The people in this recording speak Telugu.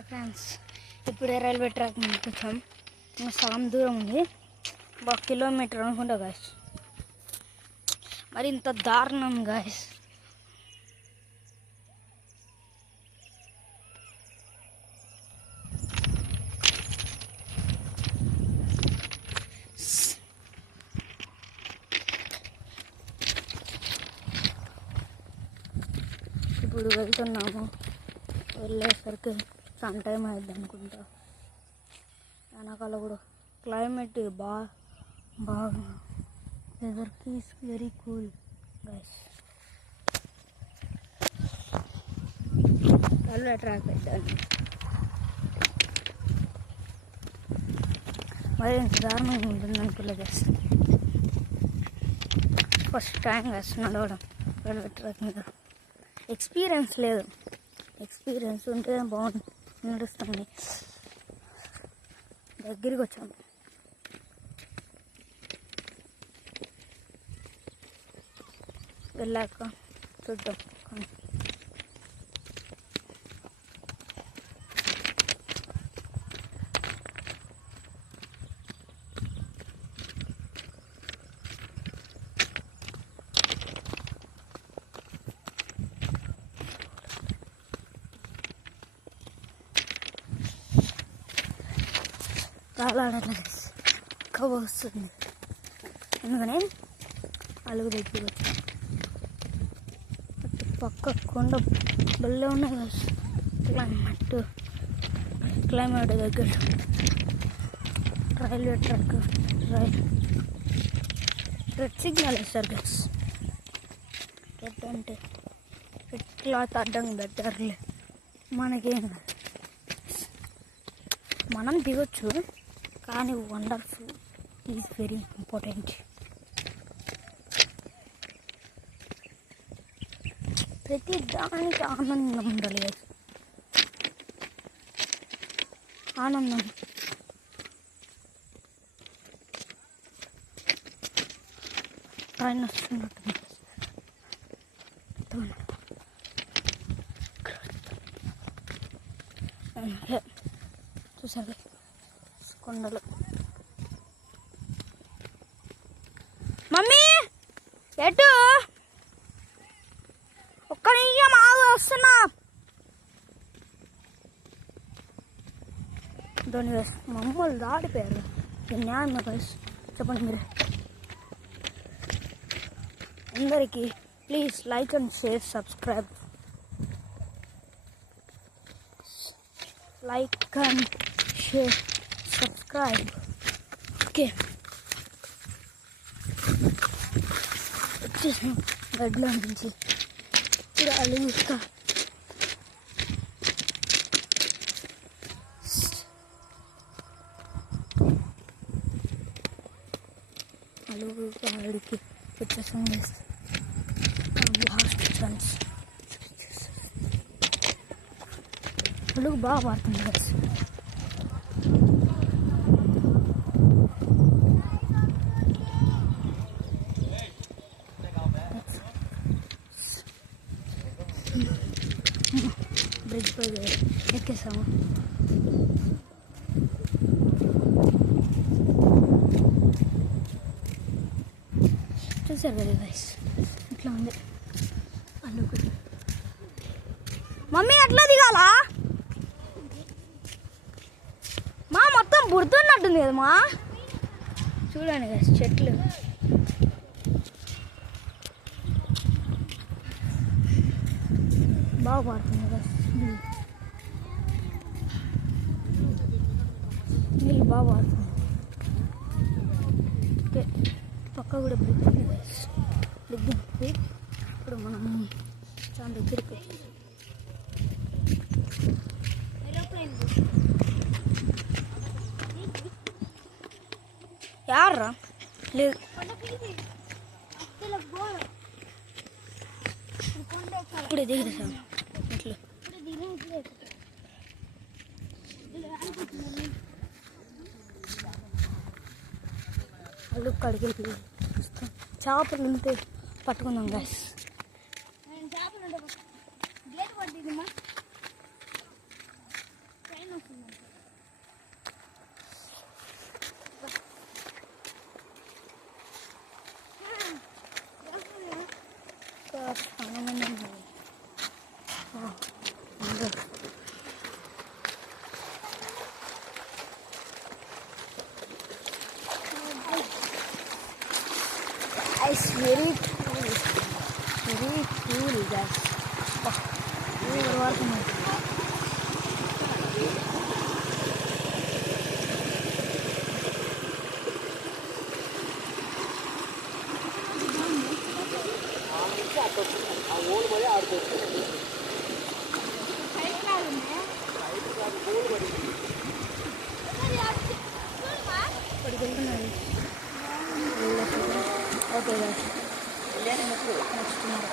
హాయ్ ఫ్రెండ్స్, ఇప్పుడే రైల్వే ట్రాక్ మీదకి వచ్చాం. ఇంకా సగం దూరం ఉంది, 1 కిలోమీటర్ అనుకుంటా గాయస్. మరి ఇంత దారుణం గాయస్. ఇప్పుడు వెళ్తున్నాము, వెళ్ళేసరికి సన్ టైం అయింది అనుకుంటా. వెనకాల కూడా క్లైమేట్ బాగా వెదర్కి is very cool guys. Railway track పెట్టాను. మరి ఇంత దారుణంగా ఉంటుంది అనుకోలే గైస్. ఫస్ట్ టైం గైస్ నడవడం రైల్వే ట్రాక్ మీద. ఎక్స్పీరియన్స్ లేదు, ఎక్స్పీరియన్స్ ఉంటే బాగుంది. నడుస్తుంది. దగ్గరికి వచ్చాము. వెళ్ళాక చూద్దాం. రాలాడలేదు, కవ్వ వస్తుంది. ఎందుకని అలుగు దగ్గరికి వచ్చాం. పక్క కొండ బల్లే ఉన్నాయి కదా. క్లైమేట్ దగ్గర రైల్వే ట్రాక్ రెడ్ సిగ్నల్ వేస్తారు గైస్. రెడ్ అంటే రెడ్ క్లాత్ అడ్డంగా పెట్టారులే, మనకేం కాదు. మనం దిగొచ్చు, కానీ వండర్ఫుల్ ఈజ్ వెరీ ఇంపార్టెంట్. ప్రతి దానికి ఆనందం ఉండాలి, ఆనందం. ట్రైన్ వస్తున్నట్టుంది. చూసారు కొండలు. మమ్మీ ఎటు? ఒక్క నిమిషం ఆగు, వస్తున్నా. దాని మమ్మల్ని దాడిపోయారు. న్యాయం గైస్, చెప్పండి మీరు. అందరికీ please like and share, subscribe. Like and share, subscribe. Okay, వచ్చేసాం గడ్లో నుంచి. ఇప్పుడు అలుగుతా. అడికి వచ్చేసాం లాస్ట్ ఛాన్స్. అలుగు బాగా పడుతుంది కదా. బ్రిడ్జ్ పై ఎక్కేసాము. చూసారు కదా గైస్, ఇట్లా ఉంది అల్లుకు. మమ్మీ అట్లా దిగాలా? మా మొత్తం బుడుతున్నట్టుంది కదా మా. చూడండి గైస్, చెట్లు బాగా పడుతుంది కదా. నీళ్ళు బాగా పడుతుంది. ఓకే, పక్క కూడా బ్రిడ్జ్ ఉంది గైస్. బ్రిడ్జ్ ఉంది. ఇప్పుడు మనం చాలా దగ్గరికి యార్రా లేదు. ఇప్పుడే దిగేసాం ఇట్లా. అల్లు కడిగి చేపలు ఉంటే పట్టుకుందాం guys. Guys very cool, very cool guys. వరకు ఓకే గైస్. నెక్స్ట్